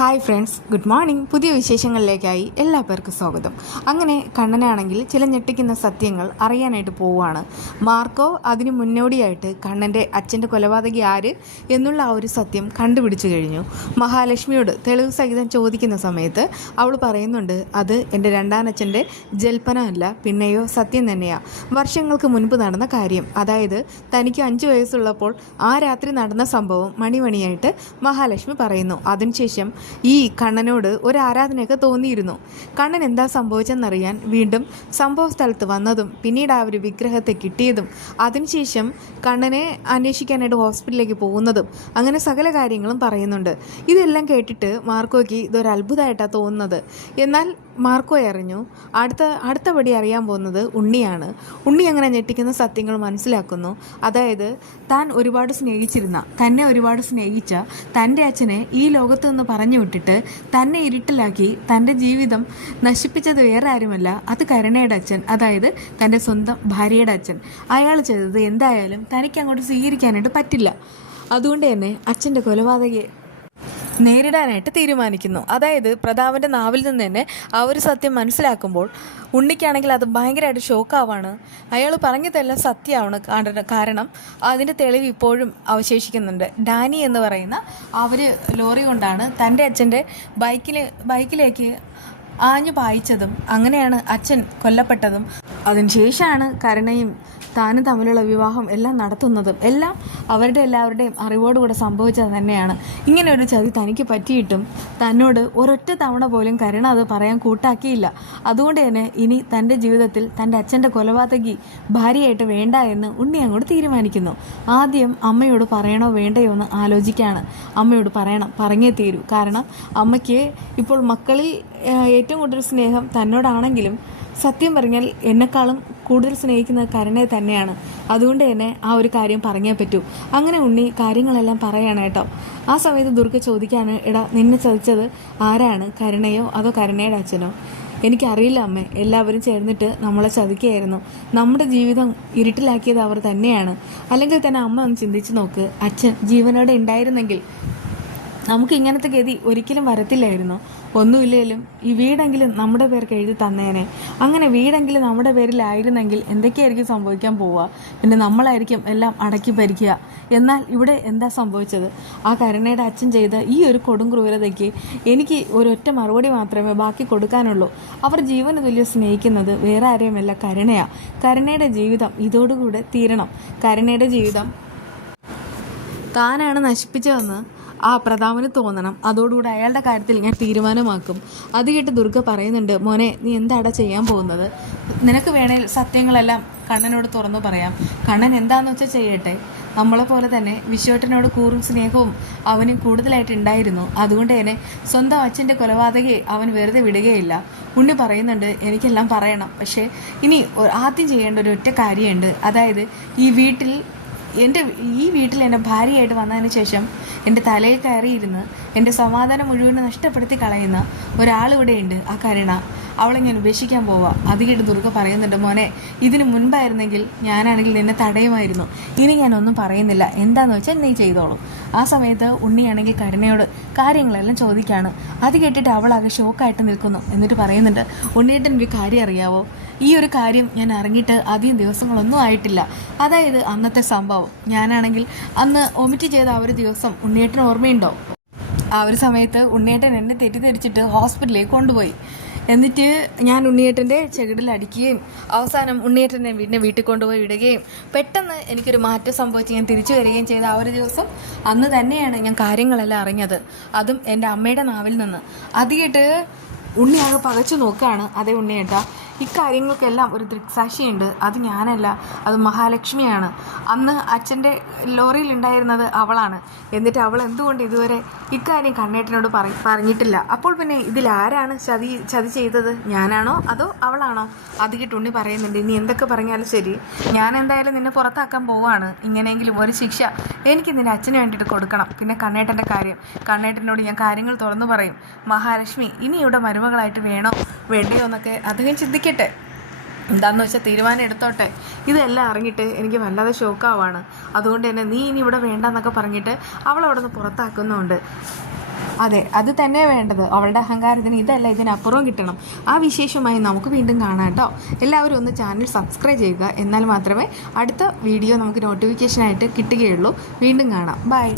Hi friends, good morning. പുതിയ വിശേഷങ്ങളിലേക്കായി എല്ലാ പേർക്കും സ്വാഗതം. അങ്ങനെ കണ്ണനാണെങ്കിൽ ചില ഞെട്ടിക്കുന്ന സത്യങ്ങൾ അറിയാനായിട്ട് പോവുകയാണ്. മാർക്കോ അതിന് മുന്നോടിയായിട്ട് കണ്ണൻ്റെ അച്ഛൻ്റെ കൊലപാതകി ആര് എന്നുള്ള ആ ഒരു സത്യം കണ്ടുപിടിച്ചു കഴിഞ്ഞു. മഹാലക്ഷ്മിയോട് തെളിവ് സഹിതം ചോദിക്കുന്ന സമയത്ത് അവൾ പറയുന്നുണ്ട്, അത് എൻ്റെ രണ്ടാനച്ഛൻ്റെ ജൽപ്പനമല്ല, പിന്നെയോ സത്യം തന്നെയാണ്. വർഷങ്ങൾക്ക് മുൻപ് നടന്ന കാര്യം, അതായത് തനിക്ക് 5 വയസ്സുള്ളപ്പോൾ ആ രാത്രി നടന്ന സംഭവം മണിമണിയായിട്ട് മഹാലക്ഷ്മി പറയുന്നു. അതിനുശേഷം ഈ കണ്ണനോട് ഒരു ആരാധനയൊക്കെ തോന്നിയിരുന്നു. കണ്ണൻ എന്താ സംഭവിച്ചെന്നറിയാൻ വീണ്ടും സംഭവ സ്ഥലത്ത് വന്നതും പിന്നീട് ആ ഒരു വിഗ്രഹത്തെ കിട്ടിയതും അതിനുശേഷം കണ്ണനെ അന്വേഷിക്കാനായിട്ട് ഹോസ്പിറ്റലിലേക്ക് പോകുന്നതും അങ്ങനെ സകല കാര്യങ്ങളും പറയുന്നുണ്ട്. ഇതെല്ലാം കേട്ടിട്ട് മാർക്കോയ്ക്ക് ഇതൊരു അത്ഭുതമായിട്ടാണ് തോന്നുന്നത്. എന്നാൽ മാർക്കോ അറിഞ്ഞു അടുത്തപടി അറിയാൻ പോകുന്നത് ഉണ്ണിയാണ്. ഉണ്ണി അങ്ങനെ ഞെട്ടിക്കുന്ന സത്യങ്ങൾ മനസ്സിലാക്കുന്നു. അതായത് താൻ ഒരുപാട് തന്നെ ഒരുപാട് സ്നേഹിച്ച തൻ്റെ അച്ഛനെ ഈ ലോകത്ത് നിന്ന് പറഞ്ഞു വിട്ടിട്ട് തന്നെ ഇരുട്ടിലാക്കി തൻ്റെ ജീവിതം നശിപ്പിച്ചത് വേറെ ആരുമല്ല, അത് കരുണയുടെ അച്ഛൻ, അതായത് തൻ്റെ സ്വന്തം ഭാര്യയുടെ അച്ഛൻ. അയാൾ ചെയ്തത് എന്തായാലും തനിക്ക് അങ്ങോട്ട് സ്വീകരിക്കാനായിട്ട് പറ്റില്ല. അതുകൊണ്ട് തന്നെ അച്ഛൻ്റെ കൊലപാതകയെ നേരിടാനായിട്ട് തീരുമാനിക്കുന്നു. അതായത് പ്രതാപൻ്റെ നാവിൽ നിന്ന് തന്നെ ആ ഒരു സത്യം മനസ്സിലാക്കുമ്പോൾ ഉണ്ണിക്കാണെങ്കിൽ അത് ഭയങ്കരമായിട്ട് ഷോക്കാവാണ്. അയാൾ പറഞ്ഞതെല്ലാം സത്യമാണ്. കാരണം അതിൻ്റെ തെളിവ് ഇപ്പോഴും അവശേഷിക്കുന്നുണ്ട്. ഡാനി എന്ന് പറയുന്ന അവർ ലോറി കൊണ്ടാണ് തൻ്റെ അച്ഛൻ്റെ ബൈക്കിലേക്ക് ആഞ്ഞു പായിച്ചതും അങ്ങനെയാണ് അച്ഛൻ കൊല്ലപ്പെട്ടതും. അതിനുശേഷമാണ് കരുണയും താനും തമ്മിലുള്ള വിവാഹം എല്ലാം നടത്തുന്നതും എല്ലാം എല്ലാവരുടെയും അറിവോടുകൂടെ സംഭവിച്ചത് തന്നെയാണ്. ഇങ്ങനെ ഒരു ചതി തനിക്ക് പറ്റിയിട്ടും തന്നോട് ഒരൊറ്റ തവണ പോലും കരുണ അത് പറയാൻ കൂട്ടാക്കിയില്ല. അതുകൊണ്ട് തന്നെ ഇനി തൻ്റെ ജീവിതത്തിൽ തൻ്റെ അച്ഛൻ്റെ കൊലപാതകി ഭാര്യയായിട്ട് വേണ്ട എന്ന് ഉണ്ണി അങ്ങോട്ട് തീരുമാനിക്കുന്നു. ആദ്യം അമ്മയോട് പറയണോ വേണ്ടയോ എന്ന് ആലോചിക്കുകയാണ്. അമ്മയോട് പറഞ്ഞേ തീരൂ. കാരണം അമ്മയ്ക്ക് ഇപ്പോൾ മക്കളിൽ ഏറ്റവും കൂടുതൽ സ്നേഹം തന്നോടാണെങ്കിലും സത്യം പറഞ്ഞാൽ എന്നെക്കാളും കൂടുതൽ സ്നേഹിക്കുന്നത് കരുണയെ തന്നെയാണ്. അതുകൊണ്ട് തന്നെ ആ ഒരു കാര്യം പറഞ്ഞേ പറ്റൂ. അങ്ങനെ ഉണ്ണി കാര്യങ്ങളെല്ലാം പറയാണ് കേട്ടോ. ആ സമയത്ത് ദുർഗ ചോദിക്കാണ്, എടാ നിന്നെ ചതിച്ചത് ആരാണ്, കരുണയോ അതോ കരുണയുടെ അച്ഛനോ? എനിക്കറിയില്ല അമ്മേ, എല്ലാവരും ചേർന്നിട്ട് നമ്മളെ ചതിക്കുകയായിരുന്നു. നമ്മുടെ ജീവിതം ഇരുട്ടിലാക്കിയത് അവർ തന്നെയാണ്. അല്ലെങ്കിൽ തന്നെ അമ്മ ഒന്ന് ചിന്തിച്ച് നോക്ക്, അച്ഛൻ ജീവനോടെ ഉണ്ടായിരുന്നെങ്കിൽ നമുക്ക് ഇങ്ങനത്തെ ഗതി ഒരിക്കലും വരത്തില്ലായിരുന്നു. ഒന്നുമില്ലെങ്കിലും ഈ വീടെങ്കിലും നമ്മുടെ പേർക്ക് എഴുതി തന്നേനെ. അങ്ങനെ വീടെങ്കിലും നമ്മുടെ പേരിലായിരുന്നെങ്കിൽ എന്തൊക്കെയായിരിക്കും സംഭവിക്കാൻ പോവുക? പിന്നെ നമ്മളായിരിക്കും എല്ലാം അടക്കി ഭരിക്കുക. എന്നാൽ ഇവിടെ എന്താ സംഭവിച്ചത്? ആ കരുണയുടെ അച്ഛൻ ചെയ്ത ഈ ഒരു കൊടും ക്രൂരതയ്ക്ക് എനിക്ക് ഒരൊറ്റ മറുപടി മാത്രമേ ബാക്കി കൊടുക്കാനുള്ളൂ. അവർ ജീവന് തുല്യം സ്നേഹിക്കുന്നത് വേറെ ആരെയുമല്ല, കരുണയാണ്. കരുണയുടെ ജീവിതം ഇതോടുകൂടെ തീരണം. കരുണയുടെ ജീവിതം താനാണ് നശിപ്പിച്ചതെന്ന് ആ പ്രതാപന് തോന്നണം. അതോടുകൂടി അയാളുടെ കാര്യത്തിൽ ഞാൻ തീരുമാനമാക്കും. അത് കേട്ട് ദുർഗ പറയുന്നുണ്ട്, മോനെ നീ എന്താടാ ചെയ്യാൻ പോകുന്നത്? നിനക്ക് വേണേൽ സത്യങ്ങളെല്ലാം കണ്ണനോട് തുറന്നു പറയാം. കണ്ണൻ എന്താണെന്ന് വെച്ചാൽ ചെയ്യട്ടെ. നമ്മളെപ്പോലെ തന്നെ വിശ്വട്ടനോട് കൂറും സ്നേഹവും അവന് കൂടുതലായിട്ട് ഉണ്ടായിരുന്നു. അതുകൊണ്ട് തന്നെ സ്വന്തം അച്ഛൻ്റെ കൊലപാതകയെ അവൻ വെറുതെ വിടുകയില്ല. ഉണ്ണി പറയുന്നുണ്ട്, എനിക്കെല്ലാം പറയണം. പക്ഷേ ഇനി ആദ്യം ചെയ്യേണ്ട ഒരു ഒറ്റ കാര്യമുണ്ട്. അതായത് ഈ വീട്ടിൽ എൻ്റെ ഭാര്യയായിട്ട് വന്നതിന് ശേഷം എൻ്റെ തലയിൽ കയറിയിരുന്ന് എൻ്റെ സമാധാനം മുഴുവൻ നഷ്ടപ്പെടുത്തി കളയുന്ന ഒരാളിവിടെയുണ്ട്, ആ കരുണ. അവളെ ഞാൻ ഉപേക്ഷിക്കാൻ പോവാം. അത് കേട്ട് ദുർഗ പറയുന്നുണ്ട്, മോനെ ഇതിന് മുൻപായിരുന്നെങ്കിൽ ഞാനാണെങ്കിൽ നിന്നെ തടയുമായിരുന്നു. ഇനി ഞാനൊന്നും പറയുന്നില്ല, എന്താണെന്ന് വെച്ചാൽ നീ ചെയ്തോളൂ. ആ സമയത്ത് ഉണ്ണിയാണെങ്കിൽ കരുണയോട് കാര്യങ്ങളെല്ലാം ചോദിക്കുകയാണ്. അത് കേട്ടിട്ട് അവളാകെ ഷോക്കായിട്ട് നിൽക്കുന്നു. എന്നിട്ട് പറയുന്നുണ്ട്, ഉണ്ണിയേട്ടൻ ഒരു കാര്യം അറിയാവോ? ഈ ഒരു കാര്യം ഞാൻ അറിഞ്ഞിട്ട് അധികം ദിവസങ്ങളൊന്നും ആയിട്ടില്ല. അതായത് അന്നത്തെ സംഭവം ഞാനാണെങ്കിൽ അന്ന് ഒമിറ്റ് ചെയ്ത ആ ഒരു ദിവസം ഉണ്ണിയേട്ടൻ ഓർമ്മയുണ്ടോ? ആ ഒരു സമയത്ത് ഉണ്ണിയേട്ടൻ എന്നെ തെറ്റിദ്ധരിച്ചിട്ട് ഹോസ്പിറ്റലിലേക്ക് കൊണ്ടുപോയി. എന്നിട്ട് ഞാൻ ഉണ്ണിയേട്ടൻ്റെ ചെകിടിൽ അടിക്കുകയും അവസാനം ഉണ്ണിയേട്ടനെ വീട്ടിൽ കൊണ്ടുപോയി വിടുകയും പെട്ടെന്ന് എനിക്കൊരു മാറ്റം സംഭവിച്ച് ഞാൻ തിരിച്ചു വരികയും ചെയ്ത ആ ഒരു ദിവസം അന്ന് തന്നെയാണ് ഞാൻ കാര്യങ്ങളെല്ലാം അറിഞ്ഞത്. അതും എൻ്റെ അമ്മയുടെ നാവിൽ നിന്ന്. അത് കേട്ട് ഉണ്ണിയാകെ പകച്ചു നോക്കുകയാണ്. അതേ ഉണ്ണിയേട്ടാ, ഇക്കാര്യങ്ങൾക്കെല്ലാം ഒരു ദൃക്സാക്ഷിയുണ്ട്. അത് ഞാനല്ല, അത് മഹാലക്ഷ്മിയാണ്. അന്ന് അച്ഛൻ്റെ ലോറിയിൽ ഉണ്ടായിരുന്നത് അവളാണ്. എന്നിട്ട് അവൾ എന്തുകൊണ്ട് ഇതുവരെ ഇക്കാര്യം കണ്ണേട്ടനോട് പറഞ്ഞിട്ടില്ല? അപ്പോൾ പിന്നെ ഇതിലാരാണ് ചതി ചെയ്തത്? ഞാനാണോ അതോ അവളാണോ? അത് കിട്ടുണ്ണി പറയുന്നുണ്ട്, ഇനി എന്തൊക്കെ പറഞ്ഞാലും ശരി, ഞാൻ എന്തായാലും നിന്നെ പുറത്താക്കാൻ പോവാണ്. ഇങ്ങനെയെങ്കിലും ഒരു ശിക്ഷ എനിക്ക് നിന്റെ അച്ഛന് വേണ്ടിയിട്ട് കൊടുക്കണം. പിന്നെ കണ്ണേട്ടൻ്റെ കാര്യം, കണ്ണേട്ടനോട് ഞാൻ കാര്യങ്ങൾ തുറന്നു പറയും. മഹാലക്ഷ്മി ഇനി ഇവിടെ മരുമകളായിട്ട് വേണ്ടയോ എന്നൊക്കെ അദ്ദേഹം ചിന്തിക്കട്ടെ. എന്താണെന്ന് വെച്ചാൽ തീരുമാനം എടുത്തോട്ടെ. ഇതെല്ലാം അറിഞ്ഞിട്ട് എനിക്ക് വല്ലാതെ ഷോക്കാവാണ്. അതുകൊണ്ട് തന്നെ നീ ഇനി ഇവിടെ വേണ്ടെന്നൊക്കെ പറഞ്ഞിട്ട് അവളവിടെ നിന്ന് പുറത്താക്കുന്നുണ്ട്. അതെ, അത് തന്നെ വേണ്ടത്. അവളുടെ അഹങ്കാരത്തിന് ഇതല്ല, ഇതിനപ്പുറവും കിട്ടണം. ആ വിശേഷമായി നമുക്ക് വീണ്ടും കാണാം കേട്ടോ. എല്ലാവരും ഒന്ന് ചാനൽ സബ്സ്ക്രൈബ് ചെയ്യുക. എന്നാൽ മാത്രമേ അടുത്ത വീഡിയോ നമുക്ക് നോട്ടിഫിക്കേഷനായിട്ട് കിട്ടുകയുള്ളൂ. വീണ്ടും കാണാം. ബൈ.